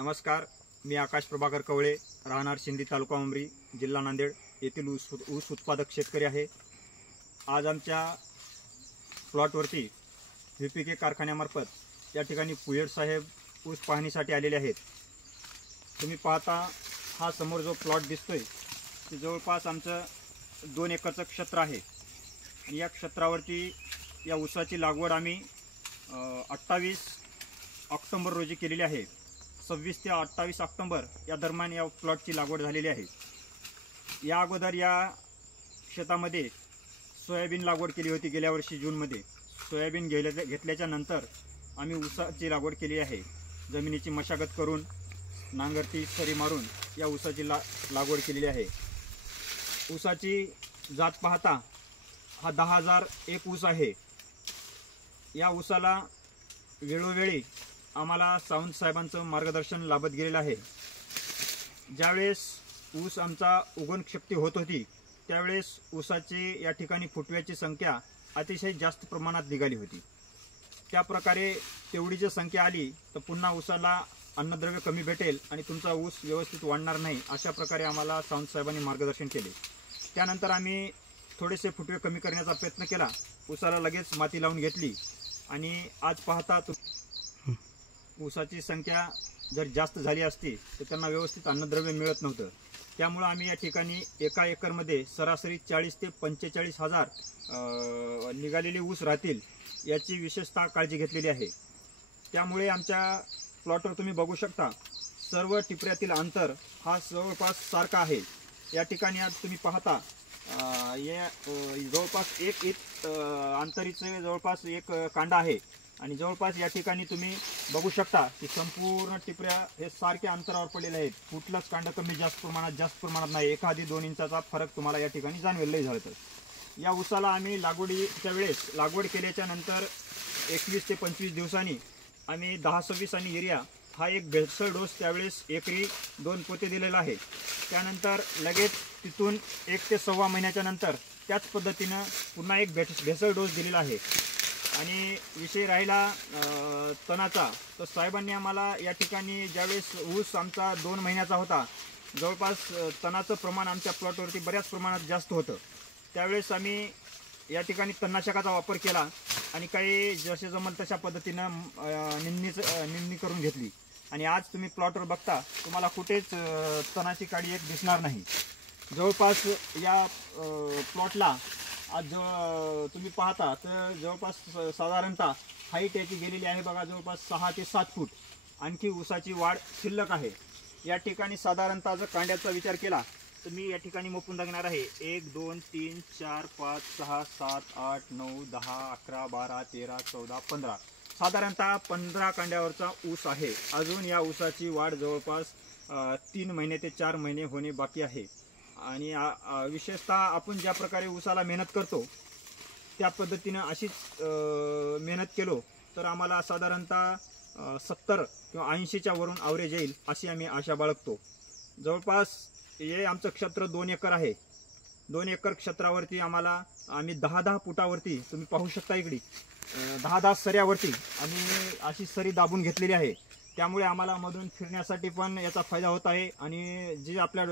नमस्कार, मी आकाश प्रभाकर कवळे, राहणार शिंदी, तालुका उमरी, जिल्हा नांदेड येथील ऊस उत्पादक शेतकरी आहे। आज आमच्या प्लॉटवरती व्हीपीके कारखान्यामार्फत या ठिकाणी पुयड साहेब ऊस पाहणीसाठी आलेले आहेत। तुम्ही पाहता हा समोर जो प्लॉट दिसतोय ते जवळपास आमचं 2 एकरचं क्षेत्र आहे आणि या क्षेत्रावरती या ऊसाची लागवड आम्ही 28 ऑक्टोबर रोजी केलेली आहे। 26 ते 28 ऑक्टोबर या दरम्यान या प्लॉटची लागवड झालेली आहे। या अगोदर या शेतामध्ये सोयाबीन लागवड केली होती गेल्या वर्षी जूनमध्ये। सोयाबीन घेतल्याच्या नंतर आम्ही ऊसाची लागवड केली आहे। जमिनीची मशागत करून नांगरती सरी मारून या ऊसाची लागवड केलेली आहे। ऊसाची जात पाहता हा 10,001 ऊस आहे। या ऊसाला वेळोवेळी आम्हाला सावंत साहेबांचं मार्गदर्शन लाभत गेलेलं आहे। ज्यावेळेस ऊस आमचा उगवण शक्ती होत होती त्यावेळेस ऊसाची या ठिकाणी फुटव्याची संख्या अतिशय जास्त प्रमाणात निघाली होती। त्या प्रकारे तेवढी जर संख्या आली तर पुन्हा ऊसाला अन्नद्रव्य कमी भेटेल आणि तुमचा ऊस व्यवस्थित वाढणार नाही, अशा प्रकारे आम्हाला सावंत साहेबांनी मार्गदर्शन केले। त्यानंतर आम्ही थोडेसे फुटवे कमी करण्याचा प्रयत्न केला, ऊसाला लगेच माती लावून घेतली आणि आज पाहता ऊसाची संख्या जर जास्त झाली असती तर त्यांना व्यवस्थित अन्नद्रव्य मिळत नव्हतं। त्यामुळे आम्ही या ठिकाणी एका एकरमध्ये सरासरी 40 ते 45 हजार निघालेले ऊस राहतील याची विशेषतः काळजी घेतलेली आहे। त्यामुळे आमच्या प्लॉटवर तुम्ही बघू शकता सर्व टिपऱ्यातील अंतर हा जवळपास सारखा आहे। या ठिकाणी आज तुम्ही पाहता जवळपास एक अंतरीचे जवळपास एक कांडा आहे आणि जवळपास या ठिकाणी तुम्ही बघू शकता की संपूर्ण टिपऱ्या हे सारख्या अंतरावर पडलेले आहेत। कुठलाच कांडा कमी जास्त प्रमाणात नाही, 1-2 इंचाचा फरक तुम्हाला या ठिकाणी जाणवेल झालं तर। या ऊसाला आम्ही लागवडीच्या वेळेस लागवड केल्याच्या नंतर 21 ते 25 दिवसांनी आम्ही 10-26 आणि युरिया हा एक भेसळ डोस त्यावेळेस एकरी 2 पोते दिलेला आहे। त्यानंतर लगेच तिथून 1 ते 1.25 महिन्याच्या नंतर त्याच पद्धतीनं पुन्हा एक भेसळ डोस दिलेला आहे। आणि विषय राहिला तणाचा, तर साहेबांनी आम्हाला या ठिकाणी ज्यावेळेस ऊस आमचा 2 महिन्याचा होता जवळपास तणाचं प्रमाण आमच्या प्लॉटवरती बऱ्याच प्रमाणात जास्त होतं। त्यावेळेस आम्ही या ठिकाणी तणनाशकाचा वापर केला आणि काही जसे जमल तशा पद्धतीनं निंदणी करून घेतली आणि आज तुम्ही प्लॉटवर बघता तुम्हाला कुठेच तणाची काडी एक दिसणार नाही। जवळपास या प्लॉटला आज तुम्ही पाहता तर जवळपास साधारणतः हाईट याची गेलेली आहे बघा, जवळपास 6 ते 7 फूट आणखी ऊसाची वाढ शिल्लक आहे। या ठिकाणी साधारणतः जर कांड्याचा विचार केला तर मी या ठिकाणी मोपून दाखवणार आहे 1 2 3 4 5 6 7 8 9 10 11 12 13 14 15 साधारणतः 15 कांड्यावरचा ऊस आहे। अजून या ऊसाची वाढ जवळपास 3 महिने ते 4 महिने होणे बाकी आहे। आणि विशेषतः आपण ज्या प्रकारे ऊसाला मेहनत करतो त्या पद्धतीनं अशीच मेहनत केलो तर आम्हाला साधारणतः 70 किंवा 80च्या वरून ॲव्हरेज येईल अशी आम्ही आशा बाळगतो। जवळपास हे आमचं क्षेत्र 2 एकर आहे। 2 एकर क्षेत्रावरती आम्ही 10-10 फुटावरती तुम्ही पाहू शकता इकडे 10-10 सऱ्यावरती आम्ही अशी सरी दाबून घेतलेली आहे। त्यामुळे आम्हाला मधून फिरण्यासाठी पण याचा फायदा होत आहे आणि जे आपल्या